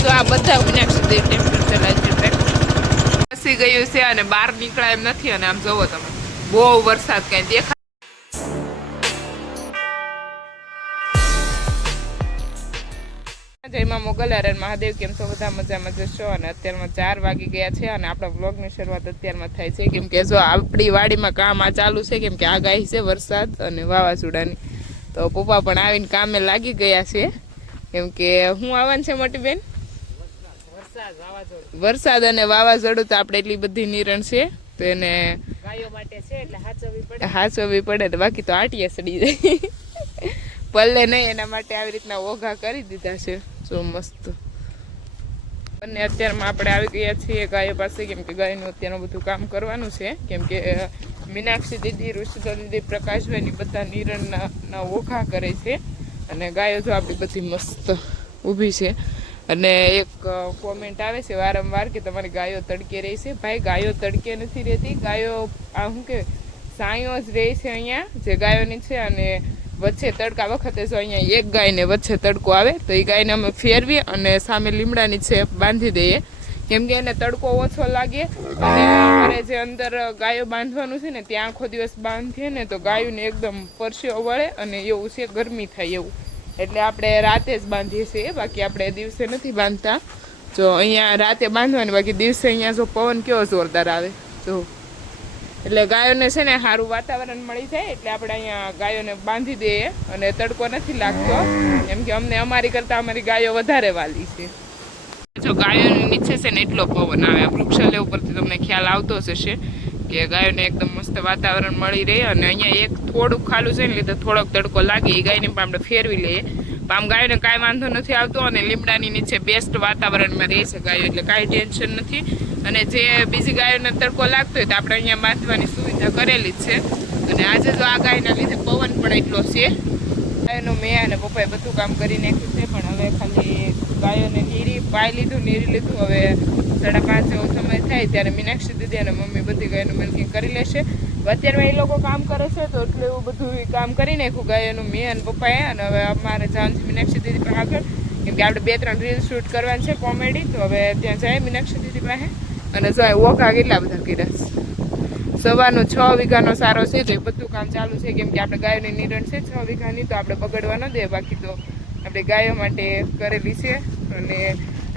જો આ બધા મીનાક્ષી ટ્રેક્ટર ચલાવે છે. ફસી ગયું છે અને બહાર નીકળાય એમ નથી. અને આમ જોવો તમે બહુ વરસાદ કઈ દેખાય. જય માં મોગલ હર મહાદેવ. કેમ છો બધા? મજામાં જશો. અને અત્યારમાં 4 વાગી ગયા છે અને આપણા વ્લોગની શરૂઆત અત્યારમાં થાય છે. કેમ કે જો આપણી વાડીમાં કામ આ ચાલુ છે. કેમ કે આગાહી છે વરસાદ અને વાવાઝોડાની. તો પપ્પા પણ આવીને કામે લાગી ગયા છે. કેમ કે હું આવવાનું છે મોટી બેન? વરસાદ અને વાવાઝોડું તો આપણે એટલી બધી નિરણ છે તો એને ગાયો માટે છે એટલે હાચવવી પડે. તો બાકી તો આટીએ સડી જાય પલ્લે નહીં. એના માટે આવી રીતના ઓઘા કરી દીધા છે. જો મસ્ત. અને અત્યારમાં આપણે આવી ગયા છીએ ગાયો પાસે. કેમ કે ગાયનું અત્યારનું બધું કામ કરવાનું છે. કેમ કે મીનાક્ષી દીદી, ઋષિધર દીદી, પ્રકાશભાઈની બધા નિરણના ઓઘા કરે છે. અને ગાયો જો આપણી બધી મસ્ત ઊભી છે. અને એક કોમેન્ટ આવે છે વારંવાર કે તમારી ગાયો તડકે રહી છે. ભાઈ ગાયો તડકે નથી રહેતી. ગાયો આ શું કે સાયો જ રહે છે અહીંયા જે ગાયોની છે. અને વચ્ચે તડકા વખતે જો અહીંયા એક ગાયને વચ્ચે તડકો આવે તો એ ગાયને અમે ફેરવી અને સામે લીમડાની છે બાંધી દઈએ. કેમ કે એને તડકો ઓછો લાગે. અને અમારે જે અંદર ગાયો બાંધવાનું છે ને ત્યાં આખો દિવસ બાંધીએ ને તો ગાયોને એકદમ પરસેવો વળે અને એવું છે ગરમી થાય એવું. એટલે આપણે રાતે જ બાંધીએ છીએ. બાકી આપણે દિવસે નથી બાંધતા. જો અહીંયા રાતે બાંધવાની. બાકી દિવસે અહીંયા જો પવન કેવો જોરદાર આવે જો. એટલે ગાયોને છે ને સારું વાતાવરણ મળી જાય એટલે આપણે અહીંયા ગાયોને બાંધી દઈએ. અને તડકો નથી લાગતો. એમ કે અમને અમારી કરતાં અમારી ગાયો વધારે વાલી છે. જો ગાયોની નીચે છે ને એટલો પવન આવે. આ વૃક્ષાલય ઉપરથી તમને ખ્યાલ આવતો જ હશે કે ગાયોને એકદમ મસ્ત વાતાવરણ મળી રહે. અને અહીંયા એક થોડુંક ખાલું છે ને લીધે થોડોક તડકો લાગે. એ ગાયને પણ આપણે ફેરવી લઈએ. આમ ગાયોને કાંઈ વાંધો નથી આવતો. અને લીમડાની નીચે બેસ્ટ વાતાવરણમાં રહે છે ગાયો. એટલે કાંઈ ટેન્શન નથી. અને જે બીજી ગાયોને તડકો લાગતો હોય તો આપણે અહીંયા બાંધવાની સુવિધા કરેલી જ છે. અને આજે જો આ ગાયના લીધે પવન પણ એટલો છે. ગાયોનું મેં અને પપ્પાએ બધું કામ કરી નાખ્યું છે. પણ હવે ખાલી ગાયોને પાઈ લીધું, નીરી લીધું. હવે 5:30 જેવો સમય થાય ત્યારે મીનાક્ષી દીદી અને મમ્મી બધી ગાયનું મિલ્કિંગ કરી લેશે. અત્યારમાં એ લોકો કામ કરે છે તો એટલે એવું બધું કામ કરી નાખ્યું ગાયોનું મેં અને પપ્પાએ. અને હવે અમારે જવાનું છે મીનાક્ષી દીદી પાસે આગળ. કેમ કે આપણે 2-3 રીલ શૂટ કરવાની છે કોમેડી. તો હવે ત્યાં જાય મીનાક્ષી દીદી પાસે. અને જો ઓઘા કેટલા બધા કર્યા. સવારનું 6 વીઘાનો સારો છે તો એ બધું કામ ચાલુ છે. કેમ કે આપણે ગાયોની નિરણ છે 6 વીઘાની. તો આપણે બગડવા ન દે. બાકી તો આપણે ગાયો માટે કરેલી છે. અને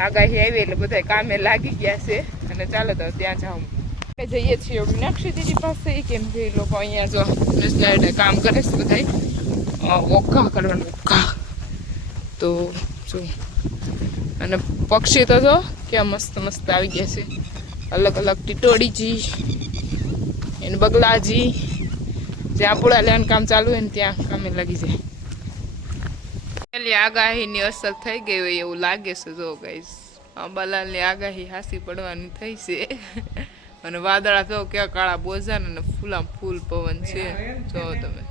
આગાહી આવી એટલે બધા કામે લાગી ગયા છે. અને ચાલો તો ત્યાં જાઉં. આપણે જઈએ છીએ મીનાક્ષી દીદી પાસે. કેમ કે એ લોકો અહીંયા જો કામ કરે છે બધા ઓઘા કરવાનું. ઓઘા તો જો. અને પક્ષી તો જો ક્યાં મસ્ત મસ્ત આવી ગયા છે. અલગ અલગ ટીટોડીજી એને બગલાજી. જ્યાં પૂળા લેવાનું કામ ચાલુ હોય ને ત્યાં કામે લાગી જાય. આગાહીની અસર થઈ ગઈ હોય એવું લાગે છે. જો ગાઈસ અંબાલાલની આગાહી હાસી પડવાની થઈ છે. અને વાદળા તો કેવા કાળા બોજા ને ફૂલામ ફૂલ પવન છે. જો તમે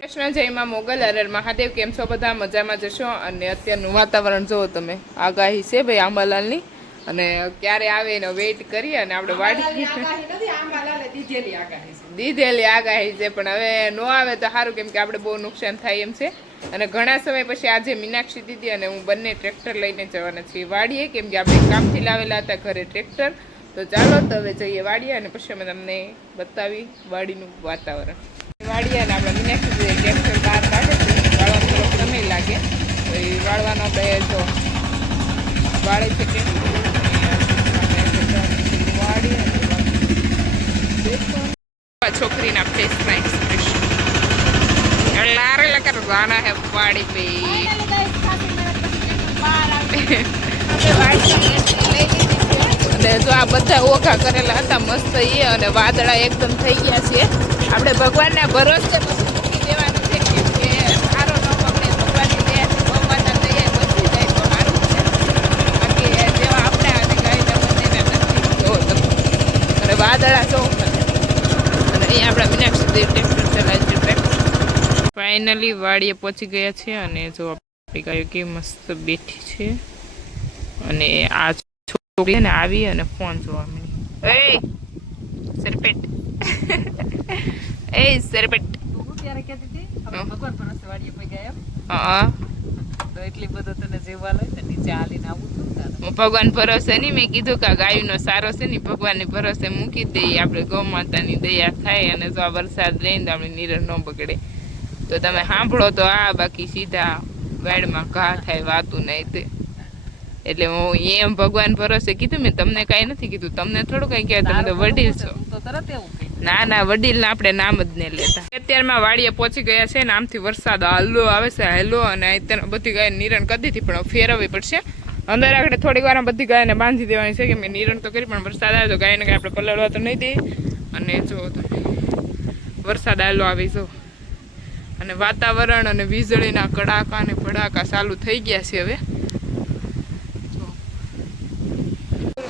કૃષ્ણ જય માં મોગલ હર મહાદેવ. કેમ છો બધા? મજામાં જશો. અને અત્યારનું વાતાવરણ જુઓ તમે. આગાહી છે ભાઈ આંબાલાલની. અને ક્યારે આવે એનો વેઇટ કરીએ. અને આપણે વાડી દીધેલી આગાહી છે. પણ હવે ન આવે તો સારું. કેમ કે આપણે બહુ નુકસાન થાય એમ છે. અને ઘણા સમય પછી આજે મીનાક્ષી દીદી અને હું બંને ટ્રેક્ટર લઈને જવાના છીએ વાડીએ. કેમ કે આપણે કામથી લાવેલા હતા ઘરે ટ્રેક્ટર. તો ચાલો તો હવે જઈએ વાડીએ. અને પછી અમે તમને બતાવી વાડીનું વાતાવરણ. વાડીએ અને આપણે મીનાક્ષી દીદી ટ્રેક્ટર બહાર કાઢે છે. વાળવાનો થોડોક સમય લાગે તો એ વાળવાનો આપણે જો વાળે છે ટ્રેક્ટર. छोकरी ना फेस का एक्सप्रेशन लारे लेकर जाना है वाड़ी पे. અને જો આ બધા ઓઘા કરેલા હતા મસ્ત એ. અને વાદળા એકદમ થઈ ગયા છે. આપણે ભગવાનના ભરોસે મૂકી દેવાનું છે. કેમ કે સારો ન પકડે ભગવાનની દયાથી ભગવાનના દયા બચી જાય તો સારું છે. બાકી જેવા આપણે આજે ગાયના બંનેને નથી જોવો તમે. અને વાદળા જો. અહીંયા આપણા મીનાક્ષી દેવી ટ્રેક્ટર ચલાવે છે. ફાઇનલી વાડીએ પહોંચી ગયા છે. અને જો આપણી ગાયો કેવી મસ્ત બેઠી છે. અને આ છોકરી ને આવી અને ફોન જોવા મળી. એ સરપેટ એ સરપેટ. હા તો એટલે એટલી બધો તને જેવા લે ને નીચે હાલીને આવું છું તારે. હું ભગવાન ભરોસે નહીં, મેં કીધું કે ગાયનો સારો છે ને ભગવાનની ભરોસે મૂકી દઈએ, આપણે ગૌ માતાની દયા થાય અને જો આ વરસાદ રહીને તો આપણે નીરજ ન બગડે. તો તમે સાંભળો તો આ, બાકી સીધા વાડમાં ઘા થાય, વાતું નહીં તે. એટલે હું એમ ભગવાન ભરોસે કીધું, મેં તમને કાંઈ નથી કીધું, તમને થોડું કઈ કહેવાય, તમે તો વડીલ છો. તો તરત એવું કહી. ના વડીલ ના આપણે નામ જ નહીં લેતા. અત્યારમાં વાડીએ પહોંચી ગયા છે ને આમથી વરસાદ હાલો આવે છે, હાલો, અને અત્યારે બધી ગાય નિરણ કરી દીધી, પણ ફેરવવી પડશે. અંદર આગળ થોડીક વાર બધી ગાયને બાંધી દેવાની છે કે મેં નિરણ તો કરી, પણ વરસાદ આવે તો ગાયને કાંઈ આપણે પલળવા તો નહીં દઈએ. અને જો વરસાદ હાલો આવી જો, અને વાતાવરણ અને વીજળીના કડાકા ને ભડાકા ચાલુ થઈ ગયા છે હવે.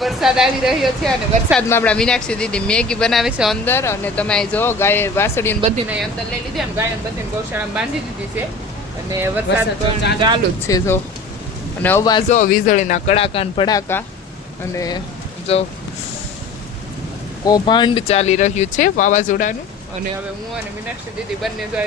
વરસાદ આવી રહ્યો છે અને વરસાદમાં આપણા મીનાક્ષી દીદી મેગી બનાવે છે અંદર. અને તમે જો ગાય વાસળીને બધીને અંદર લઈ લીધી, એમ ગાયને બધીને ગૌશાળામાં બાંધી દીધી છે અને વરસાદ ચાલુ જ છે જો. અને અવાજ જો વીજળીના કડાકા ને ભડાકા, અને જો કૌભાંડ ચાલી રહ્યું છે વાવાઝોડાનું. અને હવે હું અને મીનાક્ષી દીદી બંને જો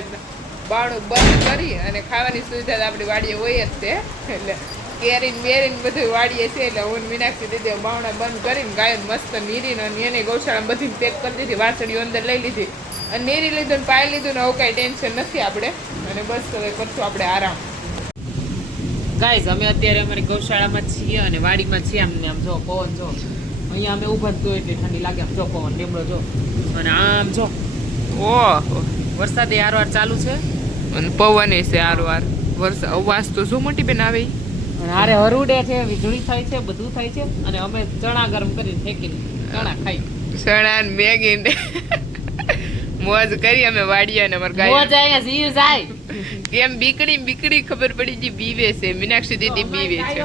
બાણું બંધ કરી, અને ખાવાની સુવિધા આપણી વાડીએ હોય જ તે, એટલે કેરીને બેરીને બધું વાડીએ છે. એટલે હું મીનાક્ષી દીદી બાવણા બંધ કરીને ગાયને મસ્ત નીરીને અને એને ગૌશાળા બધી પેક કરી દીધી, વાસળીઓ અંદર લઈ લીધી અને નીરી લીધું ને પાઈ લીધું ને હવે કાંઈ ટેન્શન નથી આપણે. અને બસ હવે કરશું આપણે આરામ. ગાઈઝ અમે અત્યારે અમારી ગૌશાળામાં છીએ અને વાડીમાં છીએ. આમ જો પવન જો, અહીંયા અમે ઊભા તો એટલી ઠંડી લાગે. આમ જો પવન લીમડો જો, અને આમ જો ઓહો વરસાદ હારવાર ચાલુ છે અને પવન છે હારવાર. વરસાદ અવાજ તો શું મોટી બેન આવે, અને હારે હરુડે છે, વીજળી થાય છે, બધું થાય છે. અને અમે ચણા ગરમ કરીને ફેંકીને ચણા ખાઈ, ચણા ને મેગી ને મોજ કરી અમે વાડીએ. અને અમાર ગાય મોજ અહીંયા જીવ જાય. કેમ બીકડી ખબર પડી ગઈ, બીવે છે મીનાક્ષી દીદી, બીવે છે.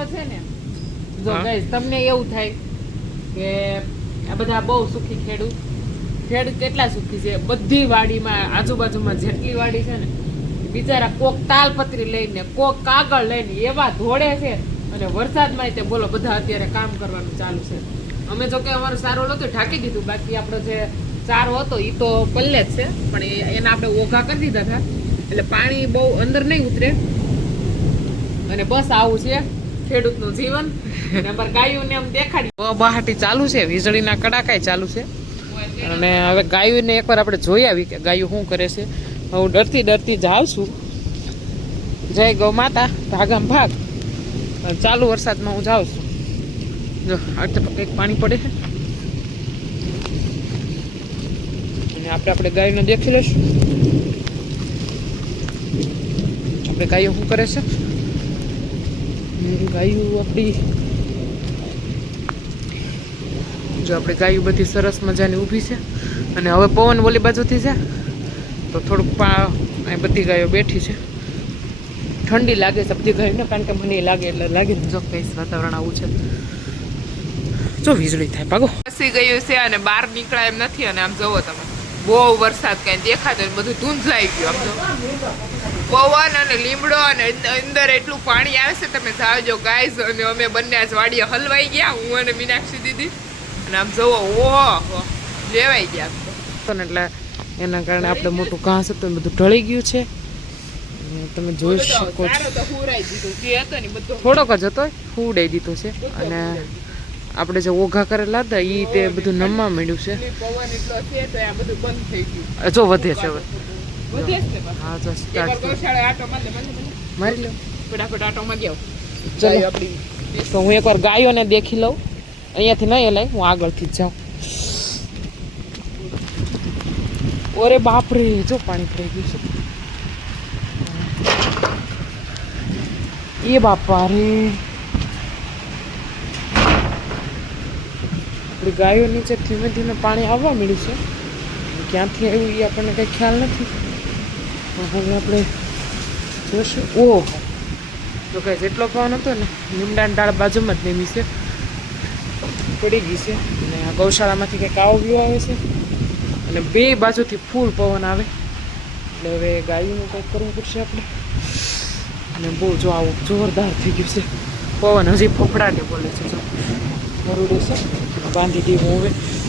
જો ગાઈસ તમને એવું થાય કે આ બધા બહુ સુખી ખેડૂત કેટલા સુખી છે. બધી વાડીમાં આજુબાજુમાં જેટલી વાડી છે ને, બિચારા કોક તાલપત્રી લઈને, કોક કાગળ લઈને એવા ધોળે છે. અને વરસાદમાં તે બોલો બધા અત્યારે કામ કરવાનું ચાલુ છે. અમે જો કે અમારું સારું નહોતું ઢાંકી દીધું, બાકી આપણો જે ચારો હતો એ તો પલ્લે જ છે, પણ એના આપણે ઓઘા કરી દીધા હતા, એટલે પાણી બહુ અંદર નહીં ઉતરે. અને બસ આવું છે ખેડૂતનું જીવન. અને અમારે ગાયોને આમ દેખાડી બહાટી ચાલુ છે, વીજળીના કડાકાય ચાલુ છે. અને હવે ગાયોને એકવાર આપણે જોઈ આવી કે ગાયો શું કરે છે. હું ડરતી જાઉં છું. જય ગૌ માતા, ભાગામ ભાગ. ચાલુ વરસાદમાં હું જાઉં છું. જો આ કંઈક પાણી પડે છે, અને આપણે ગાયોને દેખી લઈશું. આપણે ગાયો શું કરે છે, ગાયું આપણી જો આપણે ગાયું બધી સરસ મજાની ઊભી છે. અને હવે પવન ઓલી બાજુથી છે તો થોડુંક અહીં બધી ગાયો બેઠી છે. ઠંડી લાગે છે બધી ગાયોને, કારણ કે મને લાગે એટલે લાગે ને. જો કઈ વાતાવરણ આવું છે, જો વીજળી થાય ભાગો. ફસી ગયું છે અને બહાર નીકળાય એમ નથી. અને આમ જોવો તમે બહુ વરસાદ કઈ દેખાતો બધું ધૂંધલાઈ ગયું. આમ જો પવન અને લીમડો અને અંદર એટલું પાણી આવે છે, તમે જાવજો ગાઈઝ. અને અમે બંને આજ વાડીએ હલવાઈ ગયા, હું અને મીનાક્ષી દીદી. અને આમ જોવો ઓહો લેવાઈ ગયા. એટલે એના કારણે આપણે મોટું ઘાસ હતું બધું ઢળી ગયું છે. તમે જોઈ શકો છો થોડોક જ હતો, ફૂડાઈ દીધો છે. અને આપણે જે ઓઘા કરેલા હતા એ તે બધું નમવા માંડ્યું છે. જો વધે છે હવે. હા જો સ્ટાર્ટ મારી લો ફટાફટ આટો માં ગયો. ચલો તો હું એકવાર ગાયોને દેખી લઉં. અહીંયાથી નહીં હલાય, હું આગળથી જ જાઉં. ઓરે બાપરે, જો પાણી ભરાઈ ગયું છે. એ બાપા રે, આપણી ગાયો નીચે ધીમે ધીમે પાણી આવવા મળ્યું છે. ક્યાંથી આવ્યું એ આપણને કંઈ ખ્યાલ નથી. હવે આપણે જોશું. ઓહો, તો કંઈ જેટલો પવન હતો ને, લીમડાની ડાળ બાજુમાં જ નેમી છે, પડી ગઈ છે. અને આ ગૌશાળામાંથી કંઈક આવો વ્યૂ આવે છે, અને બે બાજુથી ફૂલ પવન આવે. એટલે હવે ગાયોનું કંઈક કરવું પડશે આપણે. અને બહુ જો આવું જોરદાર થઈ ગયું છે પવન. હજી ફફડાટે બોલે છે. જો મરુડું છે, બાંધી દીધું હવે.